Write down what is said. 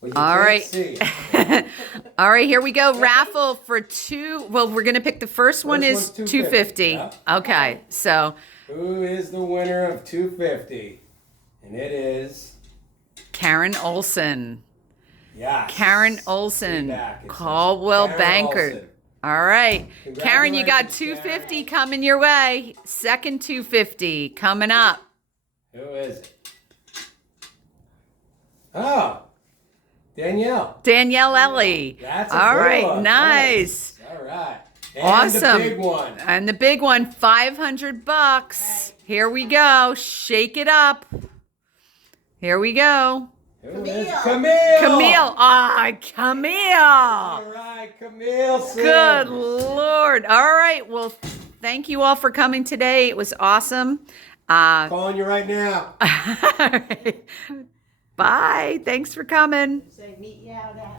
Well, you All can't right. see. All right, here we go. Raffle for two. Well, we're going to pick the first one is First one's 250. Yep. Okay, so Who is the winner of 250? And it is Karen Olson. yes. Karen See Olson, back. It says Caldwell Karen Banker. Olson. All right. Karen, you got Congratulations, 250 coming your way. Second 250 coming up. Who is it? Oh, Danielle. Danielle Ellie. That's a All good right, one. nice. All right. And Awesome. the big one. And the big one, $500. Here we go. Shake it up. Here we go. Who is Camille? Camille. Ah, Camille. All right, Camille. Sims. Good Lord. All right. Well, thank you all for coming today. It was awesome. Calling you right now. Bye. Thanks for coming. Say, meet you out at.